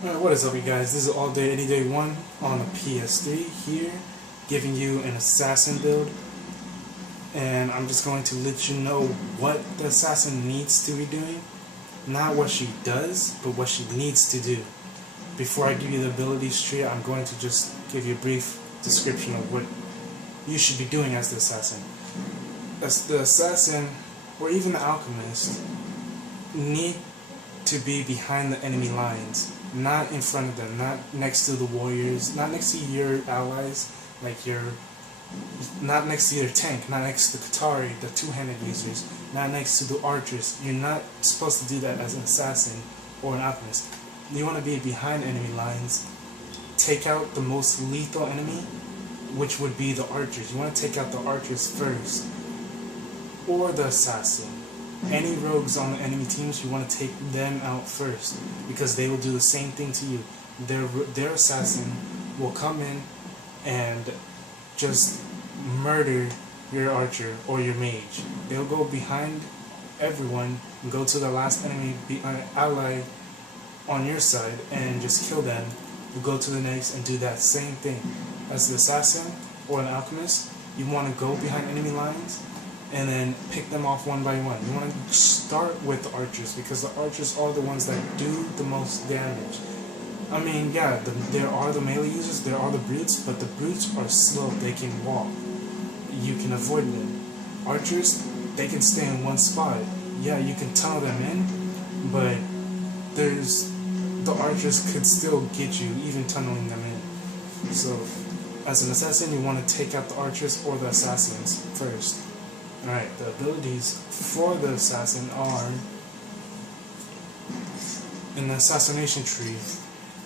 Alright, what is up you guys? This is All Day Any Day 1 on the PS3 here, giving you an assassin build. And I'm just going to let you know what the assassin needs to be doing. Not what she does, but what she needs to do. Before I give you the abilities tree, I'm going to just give you a brief description of what you should be doing as the assassin. As the assassin, or even the alchemist, need to be behind the enemy lines. Not in front of them, not next to the warriors, not next to your allies, not next to your tank, not next to the Qatari, the two-handed users, not next to the archers. You're not supposed to do that as an assassin or an alchemist. You want to be behind enemy lines, take out the most lethal enemy, which would be the archers. You want to take out the archers first, or the assassin. Any rogues on the enemy teams, you want to take them out first, because they will do the same thing to you. Their assassin will come in and just murder your archer or your mage. They'll go behind everyone and go to the last enemy ally on your side and just kill them. You go to the next and do that same thing. As the assassin or an alchemist, you want to go behind enemy lines and then pick them off one by one. You want to start with the archers, because the archers are the ones that do the most damage. I mean, yeah, there are the melee users, there are the brutes, but the brutes are slow, they can walk. You can avoid them. Archers, they can stay in one spot. Yeah, you can tunnel them in, but the archers could still get you, even tunneling them in. So, as an assassin, you want to take out the archers or the assassins first. Alright, the abilities for the assassin are, in the assassination tree,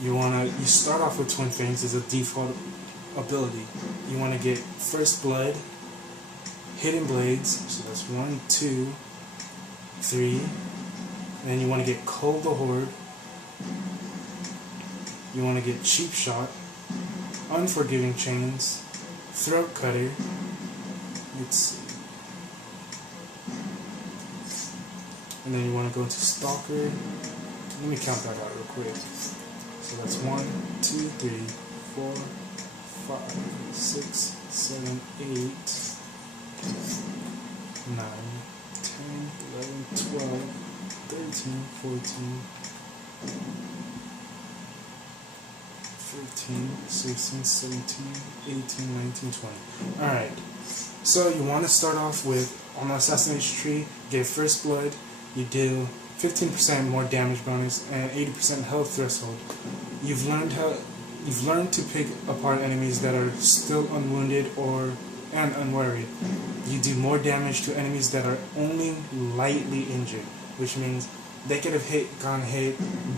you start off with Twin Fangs as a default ability. You want to get First Blood, Hidden Blades, so that's 1, 2, 3, and then you want to get Cull the Horde, you want to get Cheap Shot, Unforgiving Chains, Throat Cutter, and then you want to go into Stalker. Let me count that out real quick. So that's 1, 2, 3, 4, 5, 6, 7, 8, 9, 10, 11, 12, 13, 14, 15, 16, 17, 18, 19, 20. Alright. So you want to start off with, on the assassination tree, get First Blood. You do 15% more damage bonus and 80% health threshold. You've learned to pick apart enemies that are still unwounded and unworried. You do more damage to enemies that are only lightly injured, which means they could have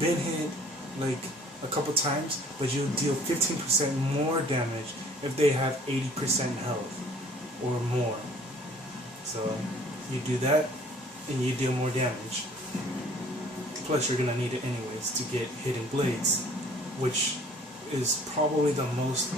been hit like a couple times, but you'll deal 15% more damage if they have 80% health or more. So you do that and you deal more damage. Plus you're gonna need it anyways to get Hidden Blades, which is probably the most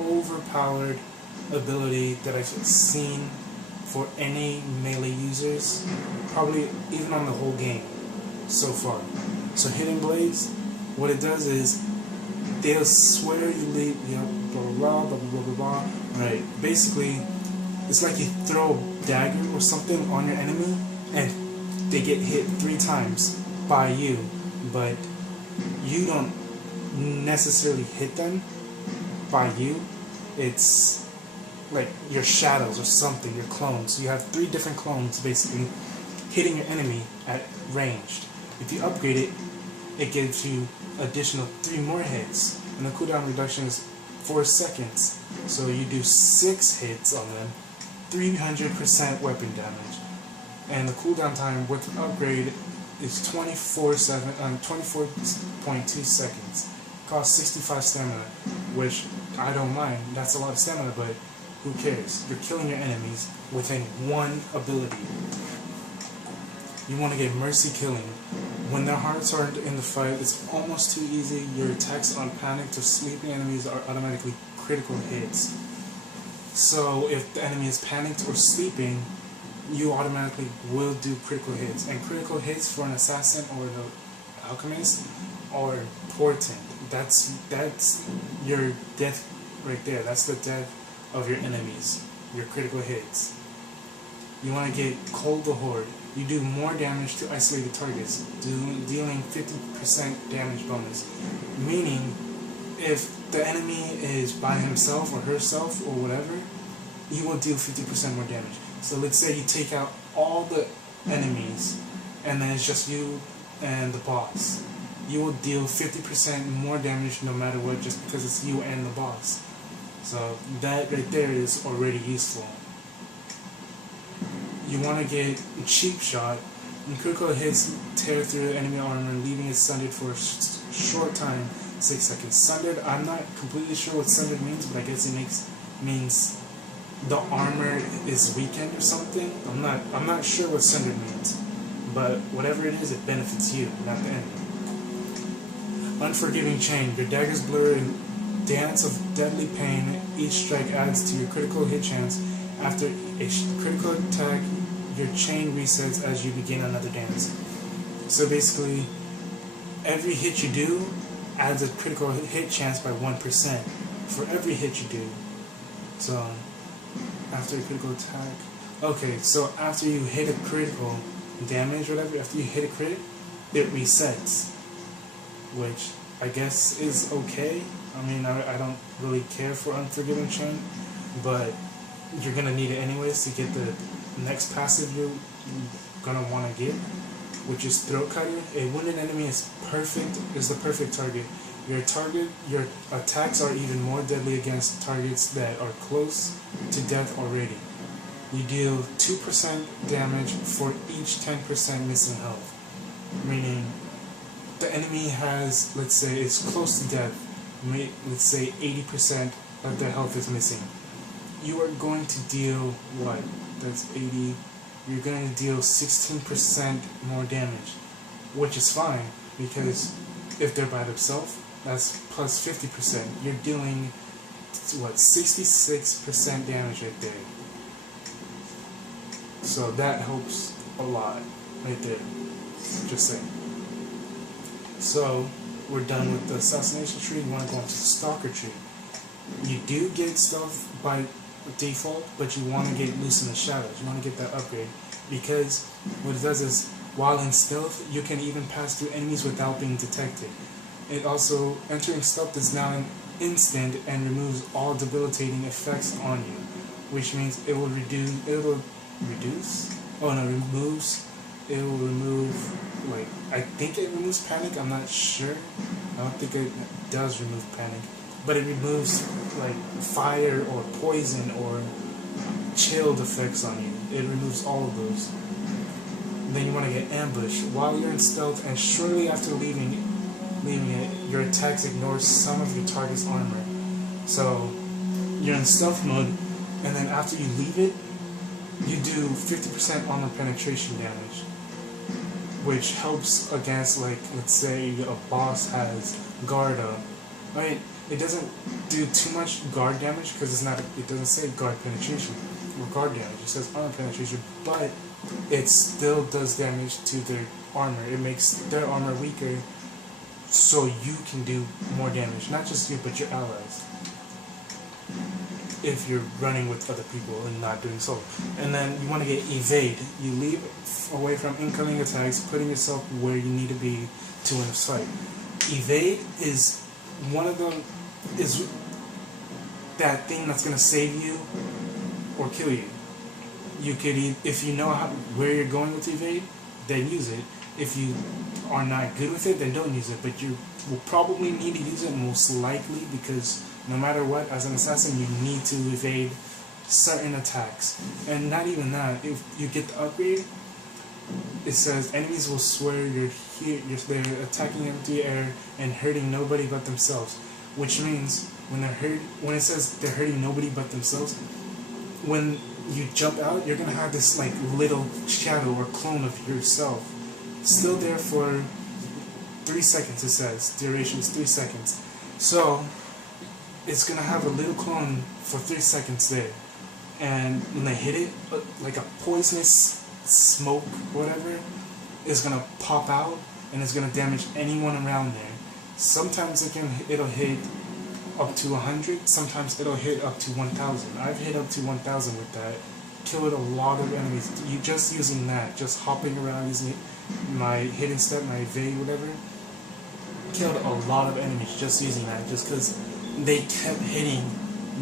overpowered ability that I've seen for any melee users, probably even on the whole game so far. So Hidden Blades, what it does is they'll swear you leave, blah blah blah blah blah blah blah. Right, basically it's like you throw a dagger or something on your enemy and they get hit 3 times by you, but you don't necessarily hit them by you. It's like your shadows or something, your clones. You have 3 different clones basically hitting your enemy at ranged. If you upgrade it, it gives you additional 3 more hits, and the cooldown reduction is 4 seconds. So you do 6 hits on them, 300% weapon damage. And the cooldown time with the upgrade is 24.2 seconds. Costs 65 stamina, which I don't mind. That's a lot of stamina, but who cares? You're killing your enemies within 1 ability. You want to get Mercy Killing. When their hearts are in the fight, it's almost too easy. Your attacks on panicked or sleeping enemies are automatically critical hits. So if the enemy is panicked or sleeping, you automatically will do critical hits. And critical hits for an assassin or an alchemist are important. That's your death right there. That's the death of your enemies, your critical hits. You want to get Cold the Horde. You do more damage to isolated targets, dealing 50% damage bonus. Meaning, if the enemy is by himself or herself or whatever, you will deal 50% more damage. So let's say you take out all the enemies, and then it's just you and the boss. You will deal 50% more damage no matter what, just because it's you and the boss. So that right there is already useful. You want to get Cheap Shot. And critical hits tear through enemy armor, leaving it sundered for a short time, 6 seconds. Sundered, I'm not completely sure what sundered means, but I guess it means the armor is weakened or something. I'm not sure what sundered means, but whatever it is, it benefits you, not the enemy. Unforgiving Chain. Your daggers blur and dance of deadly pain. Each strike adds to your critical hit chance. After a critical attack, your chain resets as you begin another dance. So basically, every hit you do adds a critical hit chance by 1% for every hit you do. So, after a critical attack... Okay, so after you hit a critical damage or whatever, after you hit a crit, it resets. Which I guess is okay. I mean, I don't really care for Unforgiving Chain, but you're gonna need it anyways to get the next passive you're gonna want to get, which is Throat Cutter. A wounded enemy is the perfect target. Your attacks are even more deadly against targets that are close to death already. You deal 2% damage for each 10% missing health. Meaning, the enemy has, let's say, it's close to death. Let's say 80% of their health is missing. You are going to deal what? That's 80. You're going to deal 16% more damage, which is fine, because if they're by themselves, that's plus 50%. You're dealing, what, 66% damage right there. So that helps a lot right there. Just saying. So we're done with the Assassination tree. You want to go into the Stalker tree. You do get stuff by default, but you want to get Loose in the Shadows. You want to get that upgrade, because what it does is, while in stealth, you can even pass through enemies without being detected. It also, entering stealth is now an instant and removes all debilitating effects on you, which means it will remove, like, I think it removes panic, I'm not sure. I don't think it does remove panic. But it removes, like, fire or poison or chilled effects on you. It removes all of those. Then you want to get Ambush. While you're in stealth and shortly after leaving it, your attacks ignore some of your target's armor. So, you're in stealth mode, and then after you leave it, you do 50% armor penetration damage, which helps against, like, let's say a boss has guard up. I mean, it doesn't do too much guard damage because it doesn't say guard penetration or guard damage. It says armor penetration, but it still does damage to their armor. It makes their armor weaker, so you can do more damage. Not just you, but your allies, if you're running with other people and not doing so. And then you want to get Evade. You leave away from incoming attacks, putting yourself where you need to be to win a fight. Evade is one of them, is that thing that's going to save you or kill you. You could, if you know where you're going with Evade, then use it. If you are not good with it, then don't use it. But you will probably need to use it most likely, because no matter what, as an assassin, you need to evade certain attacks. And not even that, if you get the upgrade, it says enemies will swear they're attacking them through the air and hurting nobody but themselves. Which means when it says they're hurting nobody but themselves, when you jump out, you're gonna have this like little shadow or clone of yourself still there for 3 seconds. It says duration is 3 seconds. So it's gonna have a little clone for 3 seconds there, and when they hit it, like a poisonous smoke, whatever, is gonna pop out and it's gonna damage anyone around there. Sometimes it'll hit up to 100, sometimes it'll hit up to 1000. I've hit up to 1000 with that. Killed a lot of enemies. You just using that, just hopping around using my hidden step, my evade, whatever. Killed a lot of enemies just using that, just because they kept hitting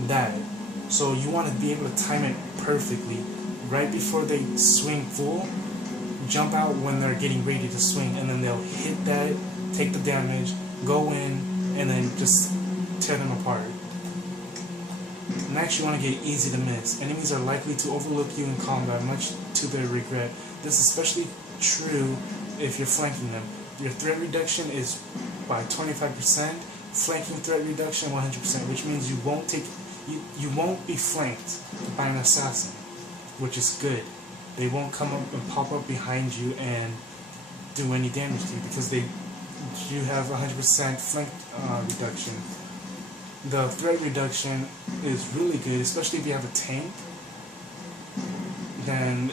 that. So you want to be able to time it perfectly. Right before they swing full, jump out when they're getting ready to swing, and then they'll hit that, take the damage, go in, and then just tear them apart. Next, you want to get easy to miss. Enemies are likely to overlook you in combat, much to their regret. This is especially true if you're flanking them. Your threat reduction is by 25%, flanking threat reduction 100%, which means you won't be flanked by an assassin, which is good. They won't come up and pop up behind you and do any damage to you because you have 100% flank reduction. The threat reduction is really good, especially if you have a tank. Then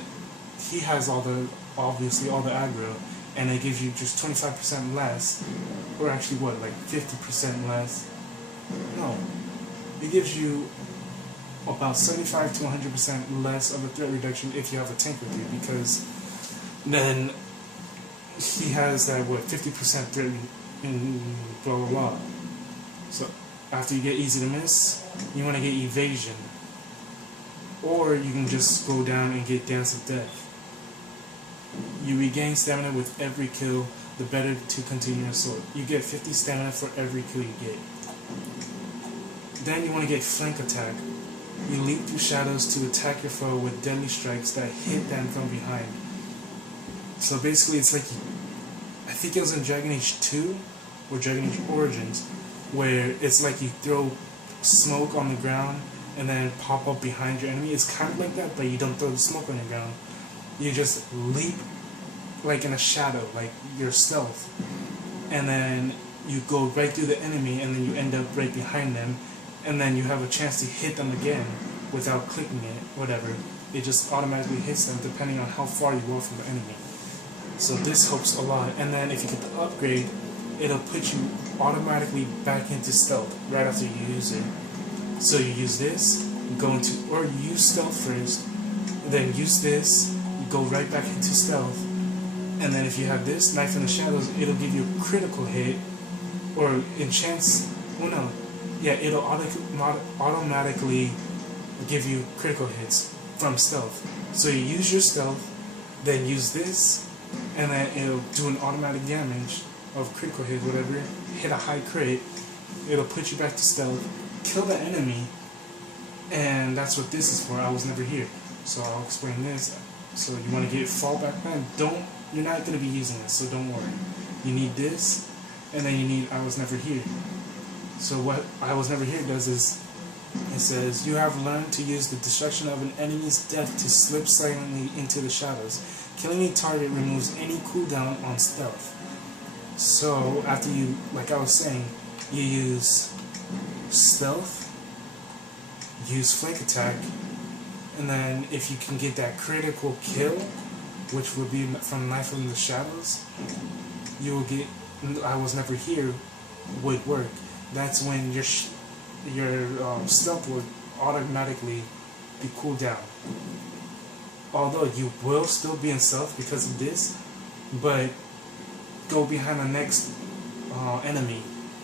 he has obviously all the aggro, and it gives you just 25% less, or actually what, like 50% less? No, it gives you about 75 to 100% less of a threat reduction if you have a tank with you, because then he has that 50% threat in blah blah blah. So after you get easy to miss, you want to get evasion, or you can just go down and get dance of death. You regain stamina with every kill, the better to continue your sword. You get 50 stamina for every kill you get. Then you want to get flank attack. You leap through shadows to attack your foe with deadly strikes that hit them from behind. So basically it's like, I think it was in Dragon Age 2 or Dragon Age Origins, where it's like you throw smoke on the ground and then pop up behind your enemy. It's kind of like that, but you don't throw the smoke on the ground. You just leap like in a shadow, like your stealth, and then you go right through the enemy, and then you end up right behind them, and then you have a chance to hit them again without clicking it, whatever. It just automatically hits them depending on how far you are from the enemy. So this helps a lot. And then if you get the upgrade, it'll put you automatically back into stealth right after you use it. So you use this, or you use stealth first, then use this, you go right back into stealth, and then if you have this, Knife in the Shadows, it'll give you a critical hit, or it'll automatically give you critical hits from stealth. So you use your stealth, then use this, and then it'll do an automatic damage of critical hit, whatever, hit a high crit, it'll put you back to stealth, kill the enemy, and that's what this is for. I was never here. So I'll explain this. So you want to get fallback plan. You're not going to be using this, so don't worry. You need this, and then you need I was never here. So what I was never here does is, it says, you have learned to use the destruction of an enemy's death to slip silently into the shadows. Killing a target removes any cooldown on stealth. So after you, like I was saying, you use stealth, use flank attack, and then if you can get that critical kill, which would be from Knife in the Shadows, you will get I was never here would work. That's when your stealth would automatically be cooled down. Although you will still be in stealth because of this, but go behind the next enemy,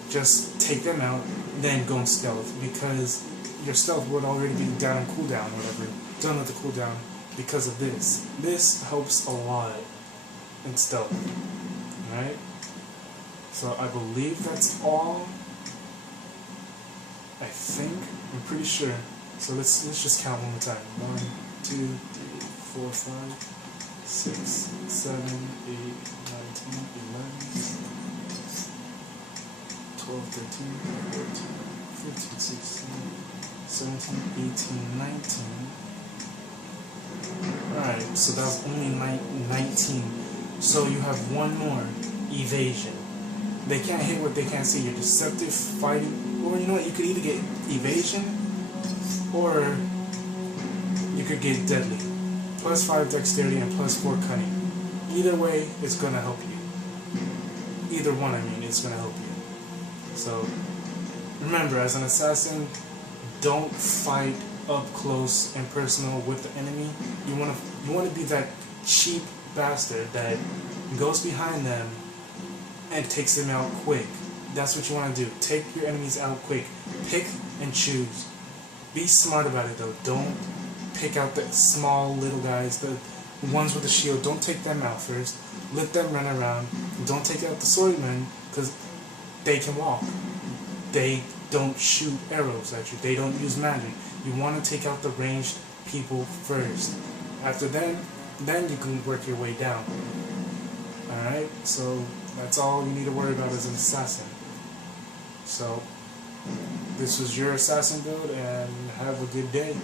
just take them out, then go in stealth, because your stealth would already be down in cooldown, whatever, done with the cooldown because of this. This helps a lot in stealth. Alright? So I believe that's all. I think, I'm pretty sure. So let's just count one more time. 1, 2, 3, 4, 5, 6, 7, 8, 9, 10, 11, 12, 13, 14, 15, 16, 17, 18, 19. Alright, so that was only 19. So you have one more, evasion. They can't hit what they can't see. Your deceptive fighting, or you know what, you could either get evasion, or you could get deadly. +5 dexterity and +4 cunning. Either way, it's going to help you. Either one, I mean, it's going to help you. So remember, as an assassin, don't fight up close and personal with the enemy. You want to be that cheap bastard that goes behind them and takes them out quick. That's what you want to do. Take your enemies out quick. Pick and choose. Be smart about it though. Don't pick out the small little guys, the ones with the shield. Don't take them out first. Let them run around. Don't take out the swordmen because they can walk. They don't shoot arrows at you. They don't use magic. You want to take out the ranged people first. After then you can work your way down. Alright, so that's all you need to worry about as an assassin. So, this was your assassin build, and have a good day.